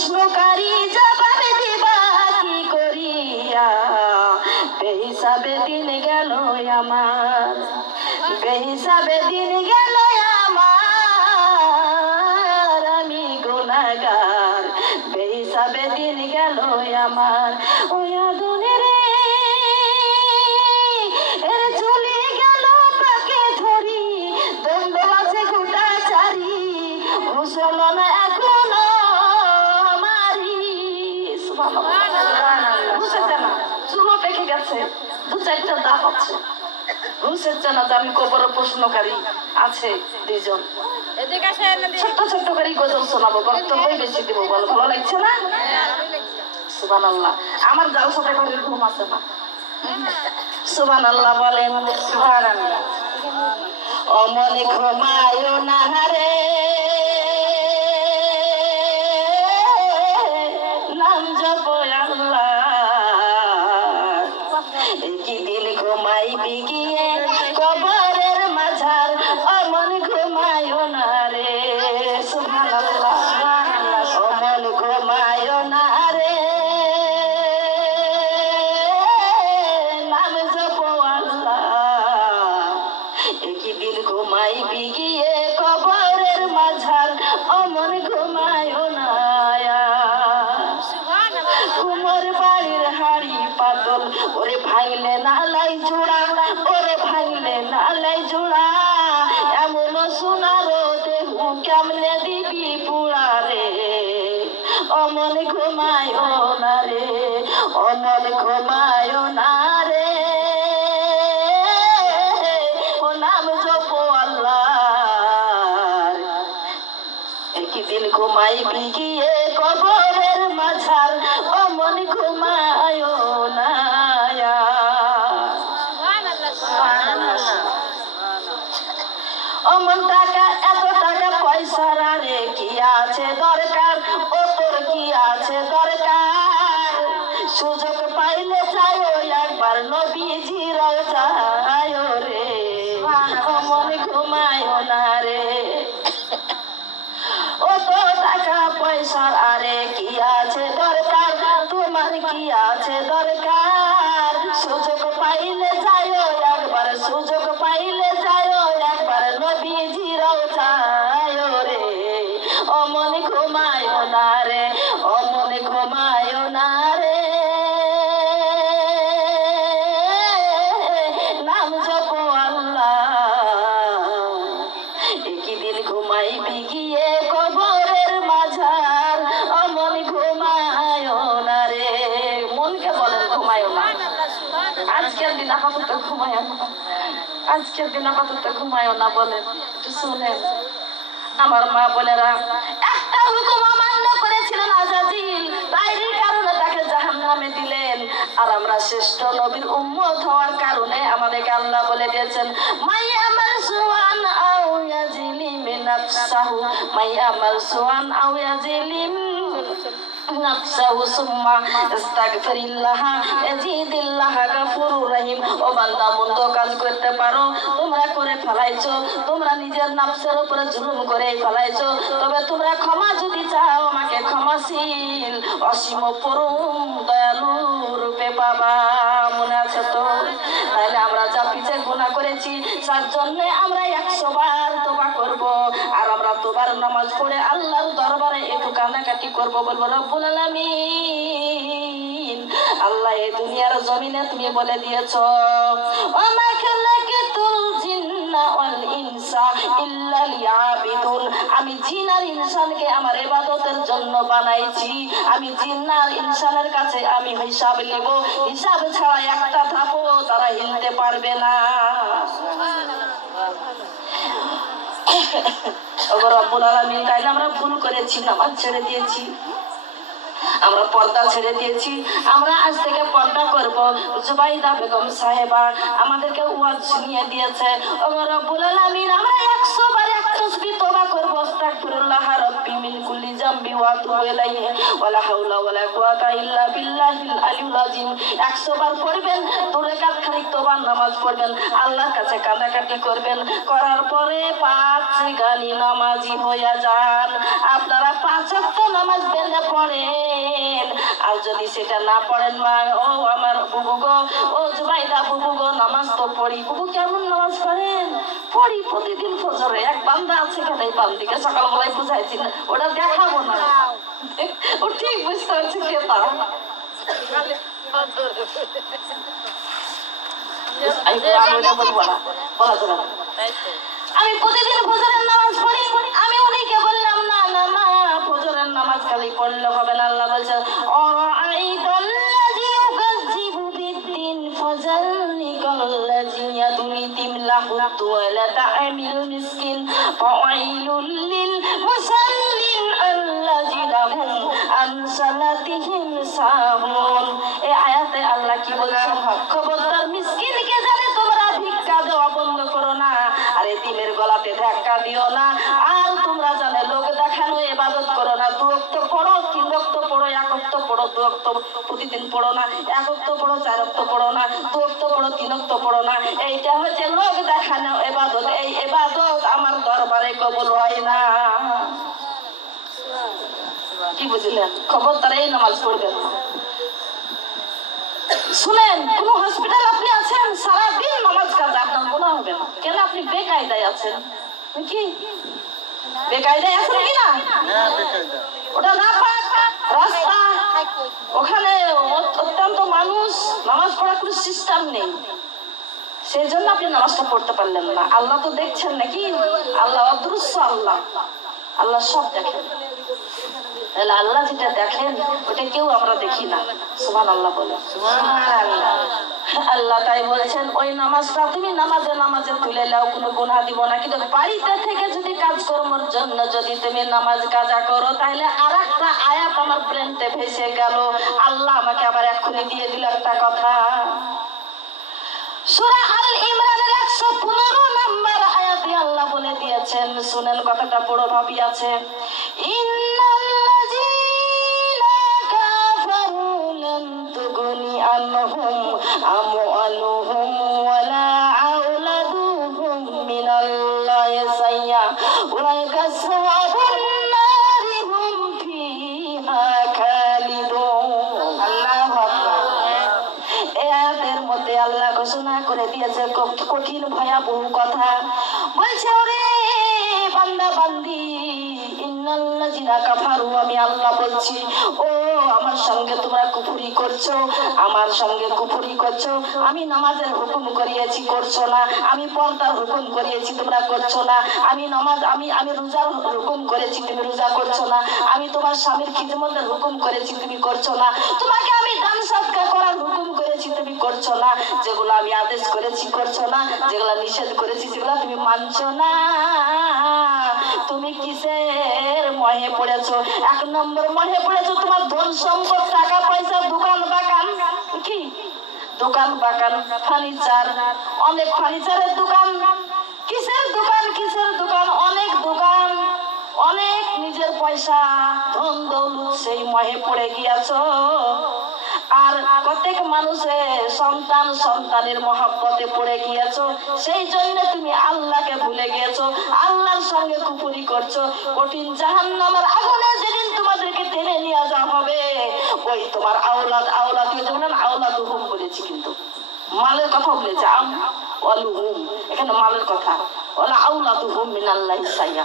প্রশ্নকারী জবাব দিবা, কি করিয়া? বেহিসাবে দিন গেল আমার, বেহিসাবে দিন গেল আমার, আমি গুনাগার বেহিসাবে দিন গেল আমার, ওই দু চারটা দাঁত আছে। না যে আমি কবর প্রশ্নকারী আছে দুইজন। এদিকে। ছোট্ট ছোট্ট করে গজল শোনাবো বক্তব্যই বেশি দিব বল ভালো লাগছে না? সুবান আল্লাহ আমার সাথে করে ঘুম আছে না। সুবান আল্লাহ বলেন সুবান আল্লাহ অমনে ঘুমায় না রে। পাতল ওরে ভাঙলে নালাই জোড়া, ওরে ভাঙলে নালাই জোড়া। এমন সোনারো দেহু কেমনে দিবি পুড়া রে? অমন ঘুমায় না রে, অমন ঘুমায় না রে। দিন ঘুমাইবি গিয়ে কবরের মাঝার, অমন ঘুমায় ঘুমায় না রে। ও তো টাকা পয়সার আরে কি আছে দরকার? তোমার কি আছে দরকার? সুযোগ পাইলে যাইও দিন ঘুমায় না। আজকের দিন আপাতত ঘুমায় না বলেন একটু শুনেন আমার মা বোনেরা, একটা হুকুম অমান্য করেছিলেন আজাজিল তাইরই কারণে তাকে জাহান্নামে দিলেন। আর আমরা শ্রেষ্ঠ নবীর উম্মত হওয়ার কারণে আমাদেরকে আল্লাহ বলে দিয়েছেন, মাইয়া মারসুয়ান আও ইয়াজিলিম নাফসাহু মাইয়া মারসুয়ান আও ইয়াজিলিম নাফসাহু সুম্মা আস্তাগফিরিল্লাহ ইয়াজিদিল্লাহ গাফুরুর রহিম ও বান্দা, মন্দ কাজ করতে পারো, তোমরা করে ফেলাইছো, তোমরা নিজের নাফসের উপরে জুলুম করে ফেলাইছো, তবে তোমরা ক্ষমা যদি চাও, আমাকে ক্ষমাশীল অসীম পরম দয়ালু রূপে পাবা, মনে আছে তো? তাহলে আমরা যা পিছে গুণা করেছি, তার জন্য আমরা একশো বার তোবার নামাজ পড়ে আল্লাহর দরবারে একটু কান্নাকাটি করব, বলব, রব্বুল আলামিন, আল্লাহ এই দুনিয়ার জমিনে তুমি বলে দিয়েছ আমি জিন আর ইনসানকে আমার ইবাদতের জন্য বানাইছি। আমি জিন আর ইনসানের কাছে আমি হিসাব নেব। হিসাব ছাড়া একটা ধাপও তারা হিলতে পারবে না। ওগো আমরা ভুল করেছি, নামাজ ছেড়ে দিয়েছি। আমরা পর্দা ছেড়ে দিয়েছি। আমরা আজ থেকে পর্দা করব। জুবাইদা বেগম সাহেবা আমাদেরকে ওয়াজ শুনিয়ে দিয়েছে। আমরা 100 বার এক তসবিহ তওবা করব। আস্তাগফিরুল্লাহ রাব্বি কুল্লি জামবি ওয়া আতুবু ইলাইহি। ওয়ালা হাওলা ওয়ালা কুওয়াতা ইল্লা বিল্লাহিল আলিয়্যিল আযীম। 100 বার রাকাত নামাজ পড়বেন, আল্লাহর কাছে কান্নাকাটি করবেন। করার পরে পাঁচ গানি নামাজি হয়ে যান। আপনারা পাঁচ নামাজ বেঁধে পড়েন। আর যদি সেটা না পড়েন মা, ও আমার বুবু গো, ও জুবাইদা বুবু গো, নামাজ তো পড়ি। বুবু কেমন নামাজ পড়েন? পড়ি প্রতিদিন ফজরে। এক বান্দা আছে এখানে, এই বান্দিকে সকালবেলায় বুঝাইছি না, ওটা দেখাবো না। ও ঠিক বুঝতে পারছি কে তারা। আমি প্রতিদিন ফজরের নামাজ পড়ি। আমি উনিকে বললাম না না না ফজরের নামাজ খালি পড়লে হবে না। আল্লাহ বলছে অরাইতাল্লাযী ইউকাজ্জিবু বিদ্দিন ফাযালিকাল্লাযী ইয়াদুল ইতিম লাহু তুওয়ালাতা আমিল মিসকিন ফাওয়াইলুল লিল মুসাল্লিন আল্লাযীনা হুম আন সালাতিহিম সাহুন এই আয়াতে আল্লাহ কি বলছেন? খবরদার মিসকিনকে জানে তোমরা ভিক্ষা দেওয়া বন্ধ করো না, আর এতিমের গলাতে ধাক্কা দিও না। আর তোমরা জানে লোক দেখানো এবাদত করো না দু অক্ত পড়ো তিন অক্ত পড়ো এক পড়ো দুক্ত প্রতিদিন পড়ো না এক পড়ো চার পড়ো না দু অক্ত পড়ো তিন অক্ত পড়ো না। এইটা হচ্ছে লোক দেখানো এবাদত এই এবাদত আমার দরবারে কবুল হয় না। কি বুঝলেন খবরদার এই নামাজ পড়বেন শুনেন কোন হসপিটাল আপনি আছেন সারাদিন নামাজ কাজ আপনার মনে হবে না কেন আপনি বেকায়দায় আছেন কি বেকায়দায় আছেন কি না ওটা না পাক রাস্তা ওখানে অত্যন্ত মানুষ নামাজ পড়ার কোনো সিস্টেম নেই সেই জন্য আপনি নামাজটা পড়তে পারলেন না আল্লাহ তো দেখছেন নাকি আল্লাহ অদৃশ্য আল্লাহ আল্লাহ সব দেখেন তাহলে আল্লাহ যেটা দেখেন ওটা কেউ আমরা দেখি না। সুমান আল্লাহ বলে আল্লাহ তাই বলেছেন ওই নামাজটা তুমি নামাজে নামাজে তুলে নাও কোনো গুণা দিব না। কিন্তু বাড়িতে থেকে যদি কাজকর্মের জন্য যদি তুমি নামাজ কাজা করো তাহলে আর একটা আয়াত আমার ব্রেনতে ভেসে গেল। আল্লাহ আমাকে আবার এক্ষুনি দিয়ে দিল একটা কথা। সূরা আল ইমরানের 115 নম্বর আয়াতে আল্লাহ বলে দিয়েছেন শুনেন কথাটা বড় ভাবি আছে। ইন্নাল্লাযীনা ভয়াবহ কথা। বলছে, ওরে বান্দা, বান্দি কাফারু, আমি আল্লাহ বলছি, ও আমার সঙ্গে তোমরা করছ, আমার সঙ্গে করছ, আমি নামাজের হুকুম করিয়েছি, করছ না, আমি পর্দার হুকুম করিয়েছি, তোমরা করছ না, আমি নামাজ, আমি আমি রোজার হুকুম করেছি, তুমি রোজা করছ না, আমি তোমার স্বামীর খিদমতের হুকুম করেছি, তুমি করছ না, তোমাকে আমি দান সৎকার করার হুকুম তুমি করছ না, যেগুলো আমি আদেশ করেছি করছ না, যেগুলো নিষেধ করেছি সেগুলো তুমি মানছো না। তুমি কিসের মহে পড়েছো? এক নম্বর মহে পড়েছো তোমার ধন সম্পদ, টাকা পয়সা, দোকান বাগান। কি? দোকান বাগান, ফার্নিচার। অনেক ফার্নিচারের দোকান। কিসের দোকান কিসের দোকান? অনেক দোকান। অনেক নিজের পয়সা ধন দৌলত সেই মহে পড়ে গিয়াছো। আর প্রত্যেক মানুষের সন্তান সন্তানের মহাব্বতে পড়ে গিয়েছো, সেই জন্য তুমি আল্লাহকে ভুলে গিয়েছো, আল্লাহর সঙ্গে কুপুরি করছ। কঠিন জাহান্নামের আগুনে যেদিন তোমাদেরকে টেনে নিয়ে যাওয়া হবে, ওই তোমার আওলাদ আওলাদ যেমন আওলাদ হুম বলেছি কিন্তু। মালের কথা বলেছে, আম অলু হুম এখানে মালের কথা। ওলা আওলাদ হুম মিনাল্লাহ সাইয়া।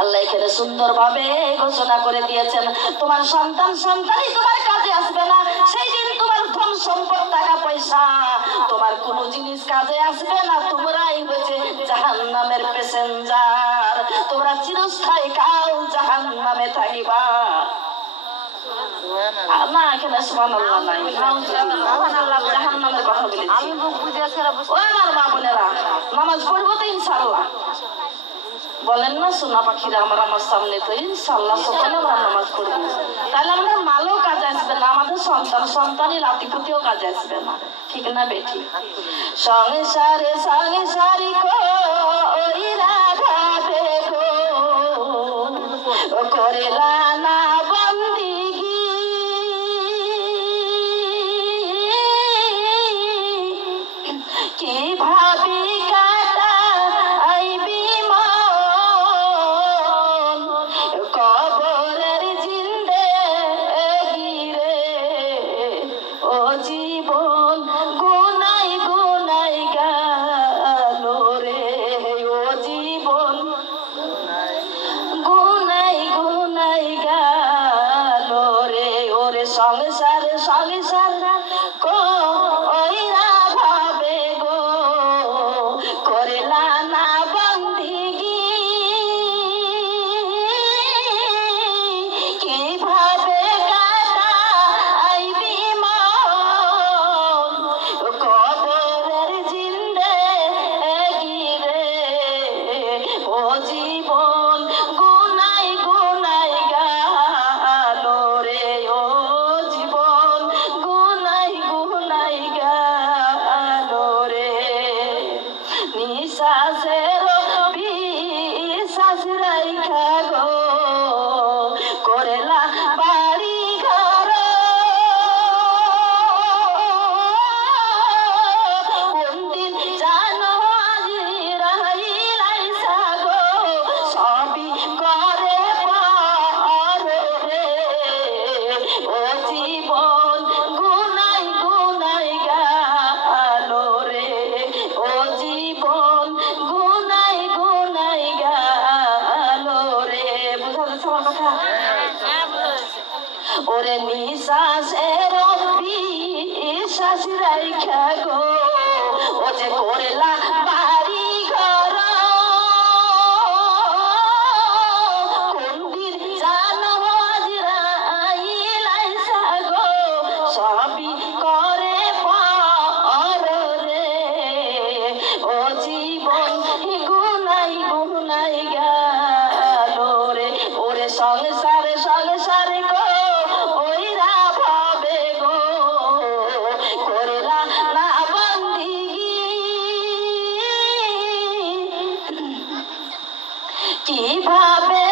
আল্লাহ এখানে সুন্দর ভাবে ঘোষণা করে দিয়েছেন তোমার সন্তান সন্তানই তোমার কাজে আসবে না সেই দিন তোমার ধন সম্পদ টাকা পয়সা তোমার কোনো জিনিস কাজে আসবে না তোমরাই হয়েছে জাহান নামের প্যাসেঞ্জার তোমরা চিরস্থায়ী কাল জাহান নামে থাকিবা। না এখানে সুবহানাল্লাহ নাই। জাহান নামের কথা বলেছি। আমি বুঝে সেরা ও আমার মা বোনেরা নামাজ পড়ব তো ইনশাল্লাহ বলেন না, সোনা পাখিরা আমার আমার সামনে তো ইনশাল্লাহ সকালে আমরা নামাজ পড়ব তাহলে আমাদের মালও কাজ আসবে না, আমাদের সন্তান সন্তানই রাতিপতিও কাজ আসবে না। ঠিক না, বেঠি? সংসারে সংসারি কো ওই রাধা দেখো করেলা না তোরে নিশ্বাস এর বিশ্বাস রাইখা গো। ও যে করলা কীভাবে